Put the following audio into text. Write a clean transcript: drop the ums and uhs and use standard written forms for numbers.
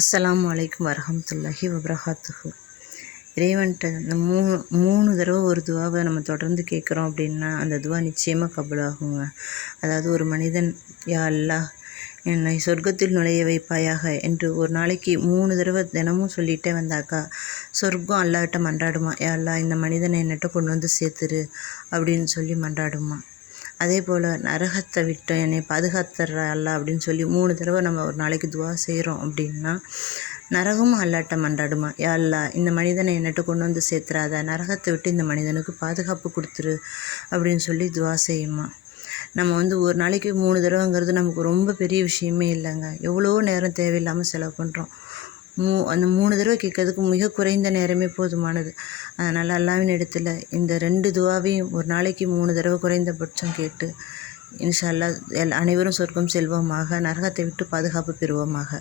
அஸ்ஸலாமு அலைக்கும் வரஹமத்துல்லாஹி வபரகாத்துஹு. இறைவன்கிட்ட இந்த மூணு தடவை ஒரு துவாவை நம்ம தொடர்ந்து கேட்குறோம் அப்படின்னா அந்த துவா நிச்சயமாக கபூலாகுங்க. அதாவது ஒரு மனிதன், யா அல்லாஹ் என்னை சொர்க்கத்தில் நுழைய வைப்பாயாக என்று ஒரு நாளைக்கு 3 தடவை தினமும் சொல்லிகிட்டே வந்தாக்கா சொர்க்கம் அல்லாஹ்கிட்ட மன்றாடுமா, யா அல்லாஹ் இந்த மனிதனை என்னட்ட கொண்டு வந்து சேர்த்துரு அப்படின்னு சொல்லி மன்றாடுமா. அதே போல் நரகத்தை விட்டு என்னை பாதுகாத்துடுறா அல்லா அப்படின்னு சொல்லி 3 தடவை நம்ம ஒரு நாளைக்கு துவா செய்கிறோம் அப்படின்னா நரகமும் அல்லாட்ட மன்றாடுமா, யா அல்லாஹ் இந்த மனிதனை என்னட்ட கொண்டு வந்து சேர்த்துறாத, நரகத்தை விட்டு இந்த மனிதனுக்கு பாதுகாப்பு கொடுத்துரு அப்படின்னு சொல்லி துவா செய்யுமா. நம்ம ஒரு நாளைக்கு 3 தடவைங்கிறது நமக்கு ரொம்ப பெரிய விஷயமே இல்லைங்க. எவ்வளோ நேரம் தேவையில்லாமல் செலவு பண்ணுறோம். அந்த 3 தடவை கேட்கறதுக்கு மிக குறைந்த நேரமே போதுமானது. அதனால் அல்லாஹ்வின் இடத்துல இந்த 2 துவாவையும் ஒரு நாளைக்கு 3 தடவை குறைந்தபட்சம் கேட்டு இன்ஷா அல்லாஹ் அனைவரும் சொர்க்கம் செல்வோமாக, நரகத்தை விட்டு பாதுகாப்பு பெறுவோமாக.